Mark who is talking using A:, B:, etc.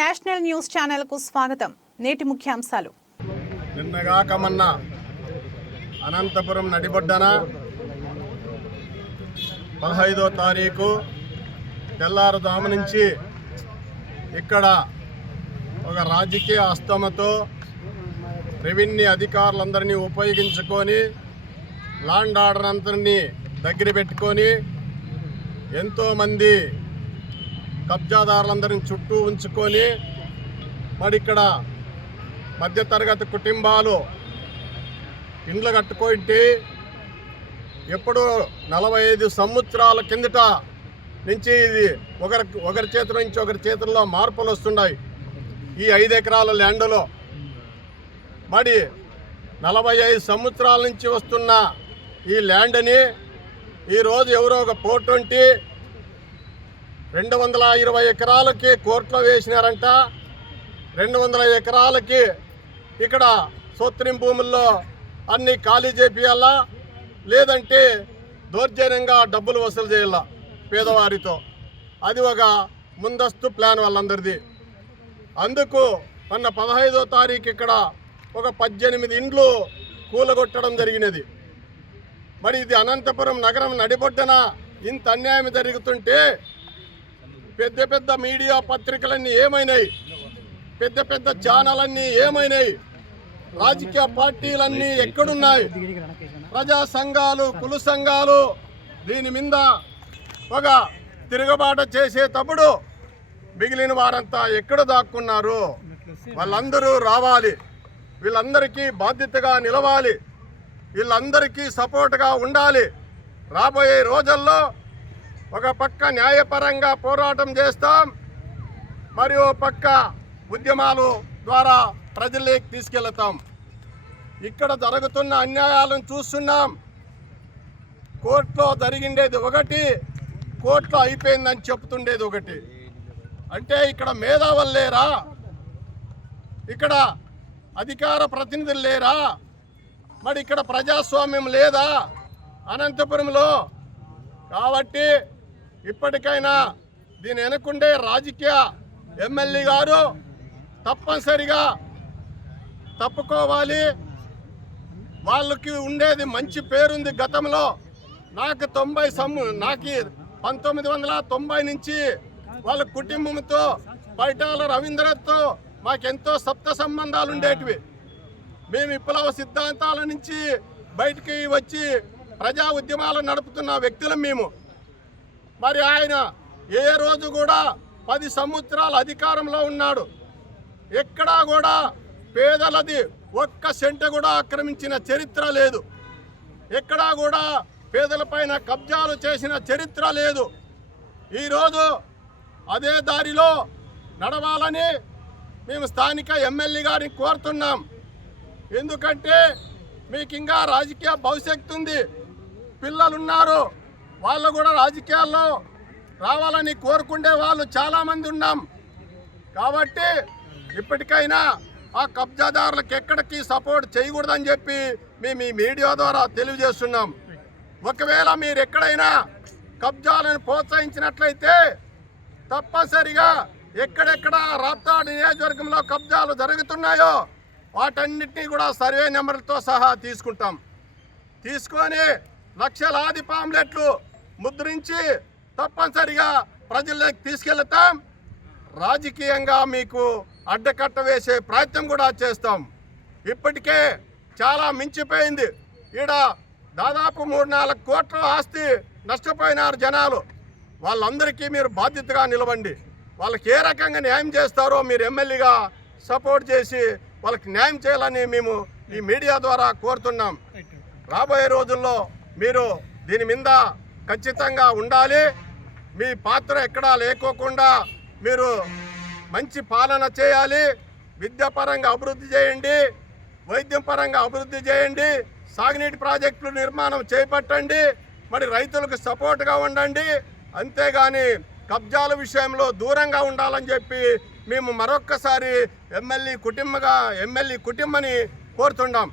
A: National news ఛానల్కు స్వాగతం. నేటి ముఖ్యాంశాలు.
B: నిన్నగాక మొన్న అనంతపురం నడిబొడ్డన పదహైదో తారీఖు తెల్లారుజాము నుంచి ఇక్కడ ఒక రాజకీయ అస్తమతో రెవెన్యూ అధికారులందరినీ ఉపయోగించుకొని లాండ్ ఆర్డర్ అందరినీ దగ్గర పెట్టుకొని ఎంతోమంది కబ్జాదారులందరిని చుట్టూ ఉంచుకొని మరి ఇక్కడ మధ్యతరగతి కుటుంబాలు ఇండ్లు కట్టుకుంటే ఎప్పుడు నలభై ఐదు సంవత్సరాల కిందట నుంచి ఇది ఒకరి ఒకరి చేతి నుంచి ఒకరి చేతుల్లో మార్పులు వస్తున్నాయి. ఈ ఐదు ఎకరాల ల్యాండ్లో మరి నలభై ఐదు సంవత్సరాల నుంచి వస్తున్న ఈ ల్యాండ్ని ఈరోజు ఎవరో ఒక పోర్టుంటి రెండు వందల ఇరవై ఎకరాలకి కోర్టులో వేసినారంట. రెండు వందల ఎకరాలకి ఇక్కడ సొత్రిం భూముల్లో అన్ని ఖాళీ చేపియాలా? లేదంటే దౌర్జన్యంగా డబ్బులు వసూలు చేయాలా పేదవారితో? అది ఒక ముందస్తు ప్లాన్ వాళ్ళందరిది. అందుకు మొన్న పదహైదో తారీఖు ఇక్కడ ఒక పద్దెనిమిది ఇండ్లు కూలగొట్టడం జరిగినది. మరి ఇది అనంతపురం నగరం నడిబొడ్డన ఇంత అన్యాయం జరుగుతుంటే పెద్ద పెద్ద మీడియా పత్రికలన్నీ ఏమైనాయి? పెద్ద పెద్ద ఛానలన్నీ ఏమైనాయి? రాజకీయ పార్టీలన్నీ ఎక్కడున్నాయి? ప్రజా సంఘాలు కుల సంఘాలు దీని మీద ఒక తిరుగుబాటు చేసేటప్పుడు మిగిలిన వారంతా ఎక్కడ దాక్కున్నారు? వాళ్ళందరూ రావాలి. వీళ్ళందరికీ బాధ్యతగా నిలవాలి. వీళ్ళందరికీ సపోర్ట్గా ఉండాలి. రాబోయే రోజుల్లో ఒక పక్క న్యాయపరంగా పోరాటం చేస్తాం మరియు పక్క ఉద్యమాలు ద్వారా ప్రజల్లోకి తీసుకెళ్తాం. ఇక్కడ జరుగుతున్న అన్యాయాలను చూస్తున్నాం. కోర్టులో జరిగిండేది ఒకటి కోర్టులో అయిపోయిందని చెప్తుండేది ఒకటి. అంటే ఇక్కడ మేధావులు లేరా? ఇక్కడ అధికార ప్రతినిధులు లేరా? మరి ఇక్కడ ప్రజాస్వామ్యం లేదా అనంతపురంలో? కాబట్టి ఇప్పటికైనా దీని వెనకుండే రాజకీయ ఎమ్మెల్యే గారు తప్పనిసరిగా తప్పుకోవాలి. వాళ్ళకి ఉండేది మంచి పేరుంది గతంలో. నాకు తొంభై సమ్ము నాకు పంతొమ్మిది వందల తొంభై నుంచి వాళ్ళ కుటుంబంతో పైటాల రవీంద్రతో మాకెంతో సప్త సంబంధాలు ఉండేటివి. మేము విప్లవ సిద్ధాంతాల నుంచి బయటికి వచ్చి ప్రజా ఉద్యమాలు నడుపుతున్న వ్యక్తులం మేము. మరి ఆయన ఏ రోజు కూడా పది సంవత్సరాల అధికారంలో ఉన్నాడు. ఎక్కడా కూడా పేదలది ఒక్క సెంట కూడా ఆక్రమించిన చరిత్ర లేదు. ఎక్కడా కూడా పేదలపైన కబ్జాలు చేసిన చరిత్ర లేదు. ఈరోజు అదే దారిలో నడవాలని మేము స్థానిక ఎమ్మెల్యే గారిని కోరుతున్నాం. ఎందుకంటే మీకు ఇంకా రాజకీయ భవిష్యత్తు ఉంది. పిల్లలున్నారు. వాళ్ళు కూడా రాజకీయాల్లో రావాలని కోరుకుండే వాళ్ళు చాలామంది ఉన్నాం. కాబట్టి ఇప్పటికైనా ఆ కబ్జాదారులకు ఎక్కడికి సపోర్ట్ చేయకూడదని చెప్పి మేము ఈ మీడియా ద్వారా తెలియజేస్తున్నాం. ఒకవేళ మీరు ఎక్కడైనా కబ్జాలను ప్రోత్సహించినట్లయితే తప్పనిసరిగా ఎక్కడెక్కడ రాప్తాడు నియోజకవర్గంలో కబ్జాలు జరుగుతున్నాయో వాటన్నిటినీ కూడా సర్వే నెంబర్లతో సహా తీసుకుంటాం. తీసుకొని లక్షలాది పాంప్లెట్లు ముద్రించి తప్పనిసరిగా ప్రజల్లోకి తీసుకెళ్తాం. రాజకీయంగా మీకు అడ్డకట్ట వేసే ప్రయత్నం కూడా చేస్తాం. ఇప్పటికే చాలా మించిపోయింది. ఈడ దాదాపు మూడు నాలుగు కోట్ల ఆస్తి నష్టపోయినారు జనాలు. వాళ్ళందరికీ మీరు బాధ్యతగా నిలవండి. వాళ్ళకి ఏ రకంగా న్యాయం చేస్తారో మీరు ఎమ్మెల్యేగా సపోర్ట్ చేసి వాళ్ళకి న్యాయం చేయాలని మేము ఈ మీడియా ద్వారా కోరుతున్నాం. రాబోయే రోజుల్లో మీరు దీని మీద ఖచ్చితంగా ఉండాలి. మీ పాత్ర ఎక్కడా లేకోకుండా మీరు మంచి పాలన చేయాలి. విద్యాపరంగా అభివృద్ధి చేయండి. వైద్యం పరంగా అభివృద్ధి చేయండి. సాగునీటి ప్రాజెక్టులు నిర్మాణం చేపట్టండి. మరి రైతులకు సపోర్ట్గా ఉండండి. అంతేగాని కబ్జాల విషయంలో దూరంగా ఉండాలని చెప్పి మేము మరొక్కసారి ఎమ్మెల్యే కుటుంబగా ఎమ్మెల్యే కుటుంబని కోరుతున్నాం